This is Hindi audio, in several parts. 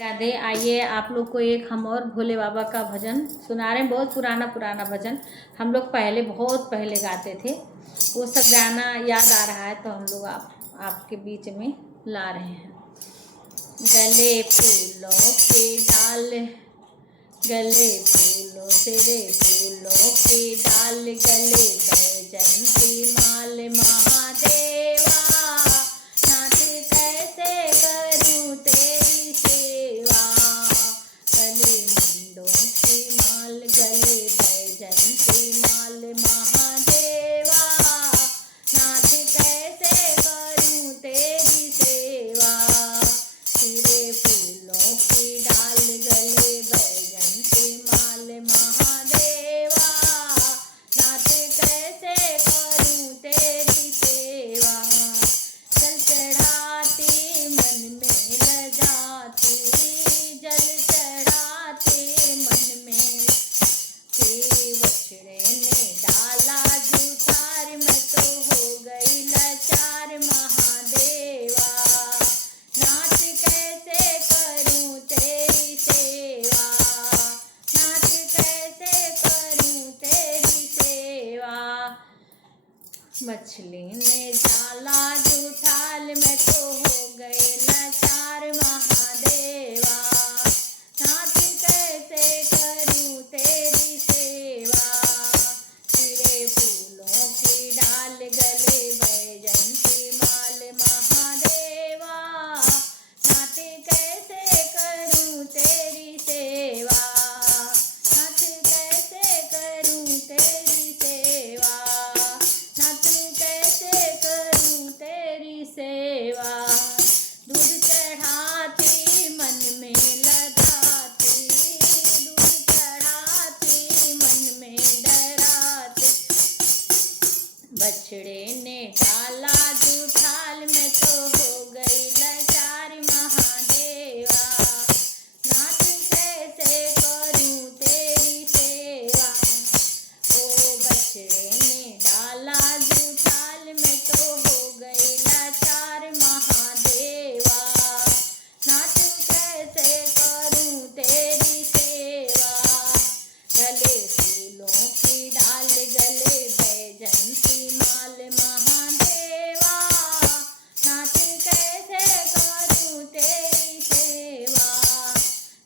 राधे। आइए आप लोग को एक हम और भोले बाबा का भजन सुना रहे हैं। बहुत पुराना भजन हम लोग पहले बहुत पहले गाते थे। वो सब गाना याद आ रहा है तो हम लोग आपके बीच में ला रहे हैं। गले फूलों के डाल, गले फूलों से रे फूलों के डाल, गले बैजंती माल महादेवा, नाथ कैसे करूं तेरी सेवा। गले मुंडों की माल, गले बैजंती माल महादेवा, नाथ कैसे करूं तेरी सेवा। सिरे फूलों की डाल, गले बैजंती माल महादेवा, नाथ कैसे करूं तेरी सेवा। जल चढ़ाती मन में लजाती, जल चढ़ाती मन में, तेरे बछड़े ने डाला जूठार, मैं तो हो गई लाचार महादेवा, नाथ कैसे करूं तेरी सेवा, नाथ कैसे करूं तेरी सेवा। मछली ने डाला जूठाल, मैं तो हो गई लाचार महादेवा, नाथ कैसे करूं तेरी सेवा। सिरे फूलों की डाल, गले बैजंती माल महादेवा, नाथ कैसे करूं तेरी सेवा, नाथ कैसे करूं तेरी सेवा, नाथ कैसे करूं तेरी सेवा। दूध चढ़ाती मन में लदाती, दूध चढ़ाती मन में डराती, बछड़े ने डाला जूठाल, मैं तो हो गई लाचार महादेवा, नाथ कैसे करूं तेरी सेवा। ओ बछड़े ने डाला जूठाल, मैं तो हो गई लाचार महादेवा, नाथ कैसे करूं तेरी सेवा। गले फूलों की डाल, गले बैजंती माल महादेवा, नाथ कैसे करूं तेरी सेवा,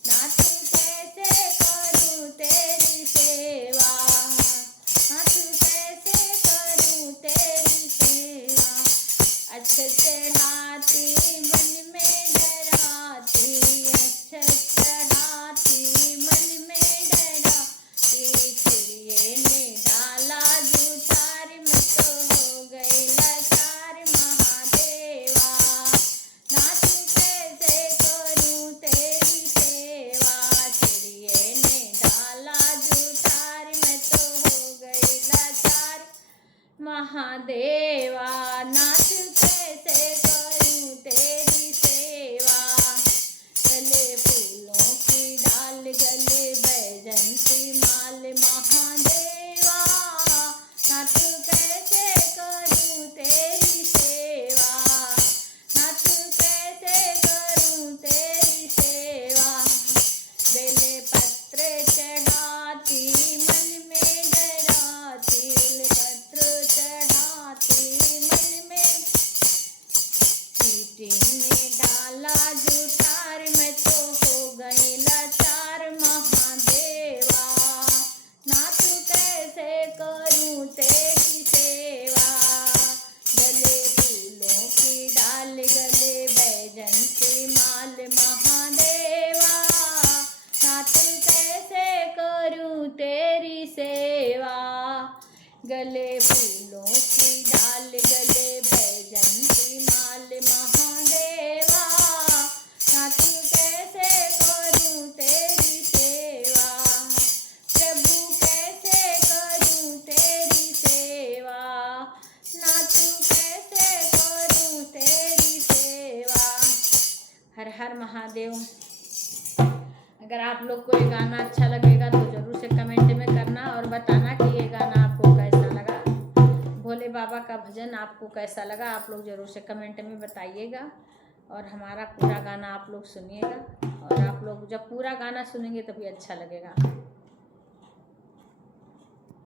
नाथ कैसे करूं तेरी सेवा, नाथ कैसे करूं तेरी सेवा। अच्छा चढ़ाती मन में डराती, अच्छा चढ़ाती मन में डराती, चिड़िए ने डाला जूठार, मैं तो हो गई लाचार महादेवा, नाथ कैसे करूं तेरी सेवा। चिड़िए ने डाला जूठार, मैं तो हो गई लाचार महादेवा, नाथ कैसे करूं तेरी सेवा। गले फूलों की डाल, गले बैजंती माल महादेवा, नाथ कैसे करूं तेरी सेवा, नाथ कैसे करूं तेरी सेवा। बेले पत्र चढ़ाती मन में डराती, पत्र चढ़ाती मन में, चींटी ने डाला जूठार, मैं तो हो गई लाचार महादेवा, नाथ कैसे करूं तेरी सेवा। गले फूलों की डाल, गले बैजंती माल महादेवा, नाथ कैसे करूं तेरी सेवा। गले फूलों की डाल, गले बैजंती माल महादेवा, नाथ कैसे करूं तेरी सेवा। प्रभु कैसे करूं तेरी सेवा, नाथ कैसे करूं तेरी सेवा। हर हर महादेव। अगर आप लोग को ये गाना अच्छा लगेगा तो ज़रूर से कमेंट में करना और बताना कि ये गाना आपको कैसा लगा। भोले बाबा का भजन आपको कैसा लगा, आप लोग ज़रूर से कमेंट में बताइएगा और हमारा पूरा गाना आप लोग सुनिएगा। और आप जब पूरा गाना सुनेंगे तभी अच्छा लगेगा।